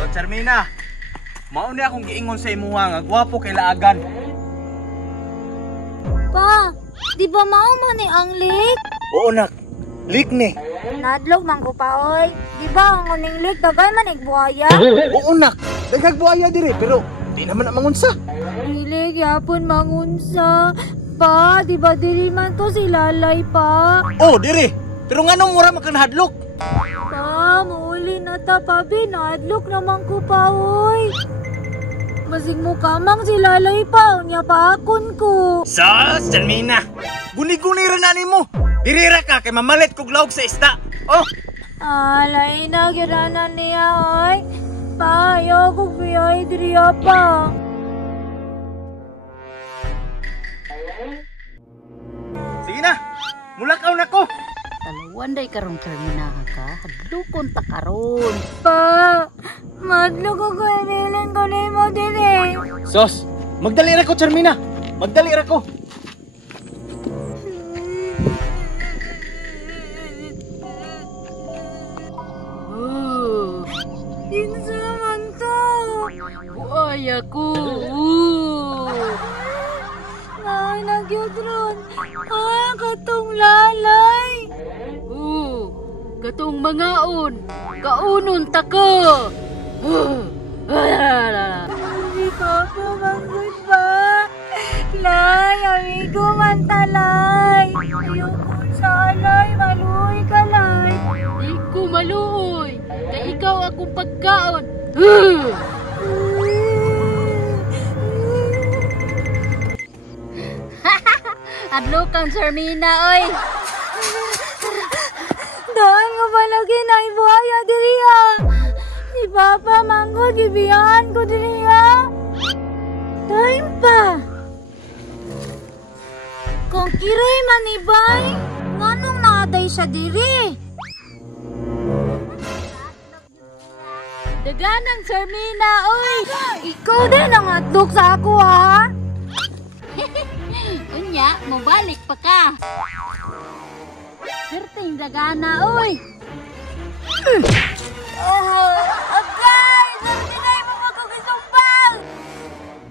So, Charmina, mauni akong giingon sa imuha nga gwapo kay laagan. Pa, di ba mao man ni ang lik? Oo nak, lik ni. Nadlog man ko pa oy. Di ba ang uning lik dagay man igbuaya? Oo nak, daghag buhaya diri pero di naman na mangunsa. Dili gyapon mangunsa. Pa, di ba dili man to si Lalay pa? Oh, diri. Pero nganong mura makanahadlok? Pa, mauli na ta pa binadlok naman ko pa oy. Masig mo kamang si Lalay pa, unya pa akon ko. Sus, Charmina. Guni-guni ra na nimo. Diri ra ka kay mamalit kog lawg sa ista. Oh. Alay na giranan niya oy. Pa, ayaw ko biyay diri pa. Sige na. Mulakaw na ko. Talawan day karong Charmina ka. Hadlukon ta karon. Pa, madlo ko kailan ko na mo dili. Sus, magdali ra ko Charmina. Magdali ra ko. Kinsa man to? Buaya ko. Ay, nagyudron. Ah, katong Lalay. Katong mangaon. Kaunon ta ka. Hindi ko pumanggod ba? Lay, amigo man talay. Ayoko sa alay, maluoy ka lay. Di ko maluoy. Kay ikaw akong pagkaon. Adlo kang Charmina, oy. Daan ko ba lagi na ibuhaya diriya? Si Papa manggod, gibiyahan ko diriya. Time pa. Kung kiray manibay, nganong naaday siya diri? Daganang Charmina, oy. Ikaw din ang atlok sa ako, ha? Unya, mabalik pa ka. Perting dagana, oy. Agay! Nagtinay mo magkukisumpal!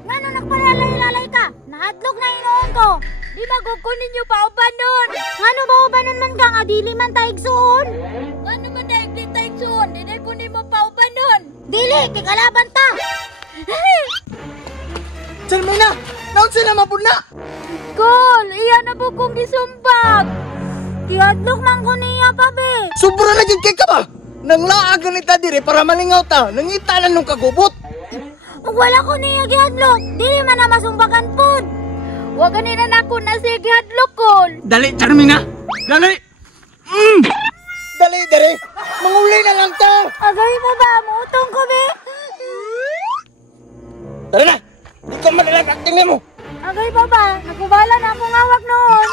Ngano nagpalalay-lalay ka? Naatlok na inoon ko! Di magukunin niyo pa uban nun. Ngano ba ubanon man ka nga dili man taigsuon? Ano man daig di tayo suon? Di na kunin mo pa uban nun. Dili, kikalaban ta! Charmina, naon sila mapuna? Kol, iyan na po kong gisumpag! Tiadlok man ko niya pa, be! Sobra na gid kay ka ba? Nang laagan ni ta diri para malingaw ta, nangita na nung kagubot. Ug wala ko niya giadlok, dili man na masumbakan pod! Wa ganina na ako na sige hadlok kol. Dali, Charmina! Dali! Dali, dali! Manguli na lang to! Agay mo ba? Muutong ko, be! Tara na! Di ko madalag acting mo! Agay pa ba? Nagubala na akong hawak noon!